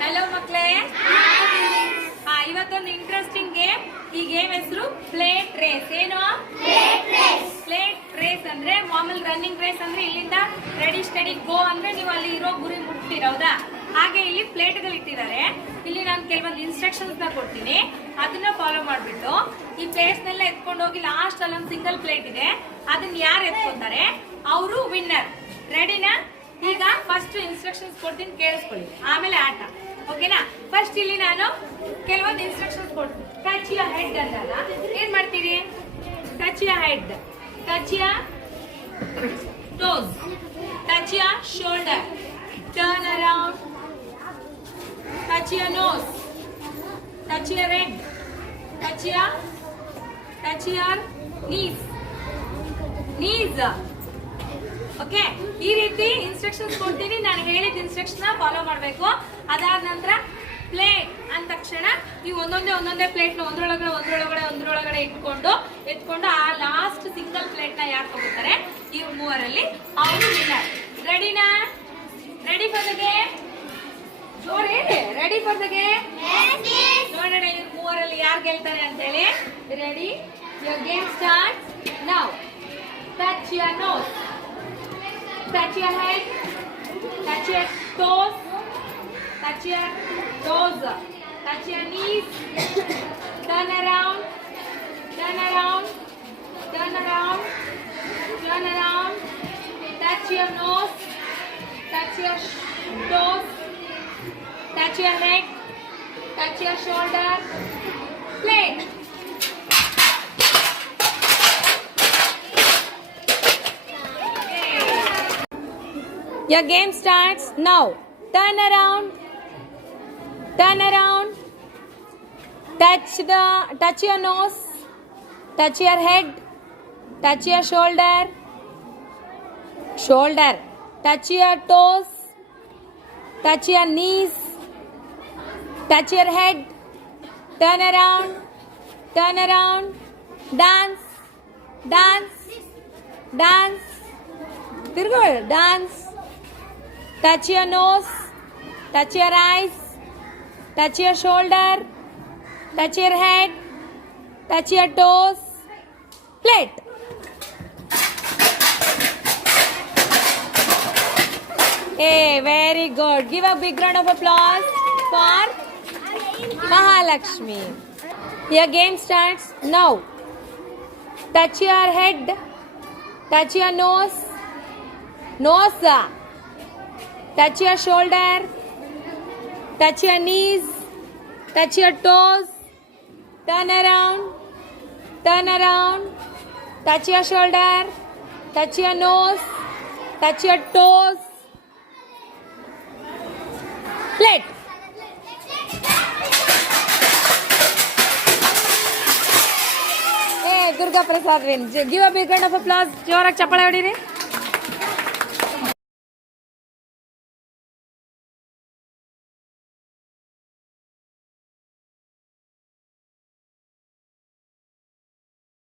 Hello ಮಕ್ಕಳೇ. ಹಾ, ಇವತ್ತೊಂದು ಇಂಟ್ರೆಸ್ಟಿಂಗ್ ಗೇಮ್ ಈ ಗೇಮ್ ಹೆಸರು ಪ್ಲೇಟ್ ರೇಸ್ ಏನು? ಪ್ಲೇಟ್ ರೇಸ್ ಅಂದ್ರೆ ಮಾಮೂಲಿ ರನ್ನಿಂಗ್ ರೇಸ್ ಅಂದ್ರೆ ಇಲ್ಲಿಂದ ರೆಡಿ ಸ್ಟಡಿ ಗೋ ಅಂದ್ರೆ ನೀವು ಅಲ್ಲಿ ಇರೋ ಗುರಿ ಮುಟ್ತೀರ, ಹೌದಾ? ಹಾಗೆ ಇಲ್ಲಿ ಪ್ಲೇಟ್ಗಳು ಇಟ್ಟಿದ್ದಾರೆ. ಇಲ್ಲಿ ನಾನು ಕೆಲವೊಂದು ಇನ್ಸ್ಟ್ರಕ್ಷನ್ಸ್ನ ಕೊಡ್ತೀನಿ. ಅದನ್ನ ಫಾಲೋ ಮಾಡ್ಬಿಟ್ಟು ಈ ಪ್ಲೇಟ್ಸ್ ನೆಲ್ಲ ಹೋಗಿ ಲಾಸ್ಟ್ ಅಲ್ಲೊಂದು ಸಿಂಗಲ್ ಪ್ಲೇಟ್ ಇದೆ. ಅದನ್ನ ಯಾರು ಎತ್ಕೊಂತಾರೆ? ಅವರು ವಿನ್ನರ್ ರೆಡಿನಾ ಈಗ ಫಸ್ಟ್ ಇನ್ಸ್ಟ್ರಕ್ಷನ್ಸ್ ಕೊಡ್ತೀನಿ, ಕೇಳಿಸ್ಕೊಳ್ಳಿ. ಆಮೇಲೆ ಆಟ. ಓಕೆನಾ ಫಸ್ಟ್ ಇಲ್ಲಿ ನಾನು ಕೆಲವೊಂದು ಇನ್ಸ್ಟ್ರಕ್ಷನ್ಸ್ ಕೊಡ್ತೀನಿ ಟಚ್ ಯ ಹೆಡ್ ಅಂದಾಗ ಏನ್ ಮಾಡ್ತೀರಿ touch your head touch your toes touch your shoulder turn around touch your nose touch your head touch your touch your knees knees okay ಈ ರೀತಿ ಇನ್ಸ್ಟ್ರಕ್ಷನ್ಸ್ ಕೊಡ್ತೀನಿ. ನಾನು ಹೇಳಿದ ಇನ್ಸ್ಟ್ರಕ್ಷನ್ ಫಾಲೋ ಮಾಡಬೇಕು. ಅದಾದ ನಂತರ ಪ್ಲೇಟ್ ಅಂದ ತಕ್ಷಣ ನೀವು ಒಂದೊಂದೇ ಒಂದೊಂದೇ ಪ್ಲೇಟ್ನ ಒಂದ್ರೊಳಗಡೆ ಒಂದ್ರೊಳಗಡೆ ಒಂದ್ರೊಳಗಡೆ ಇಟ್ಕೊಂಡು ಎತ್ಕೊಂಡು ಆ ಲಾಸ್ಟ್ ಸಿಂಗಲ್ ಪ್ಲೇಟ್ನ ಯಾರು ತಗೋತಾರೆ? ಈ ಮೂವರಲ್ಲಿ ಅವರು ವಿನ್ನರ್ ರೆಡಿನಾ ರೆಡಿ ಫಾರ್ ದ ಗೇಮ್ ಜೋರ್ ರೆಡಿ ಫಾರ್ ದ ಗೇಮ್ ನೋಡೋಣ ಇವ್ರು ಮೂವರಲ್ಲಿ ಯಾರು ಗೆಲ್ತಾರೆ ಅಂತೇಳಿ. Ready your game start now touch your nose touch your head, touch your toes, touch your toes, touch your knees, turn around, turn around, turn around, turn around, touch your nose, touch your toes, touch your head, touch your shoulder, plate. Your game starts now. Turn around. Turn around. Touch the touch your nose. Touch your head. Touch your shoulder. Shoulder. Touch your toes. Touch your knees. Touch your head. Turn around. Turn around. Dance. Dance. Dance. Dance. Touch your nose, touch your eyes, touch your shoulder, touch your head, touch your toes. Plate. Hey, very good. Give a big round of applause for Mahalakshmi. Your game starts now. Touch your head, touch your nose, nose. touch your shoulder touch your knees touch your toes turn around turn around touch your shoulder touch your nose touch your toes plate hey durga prasad win give a big round of applause jorak chappadavadi re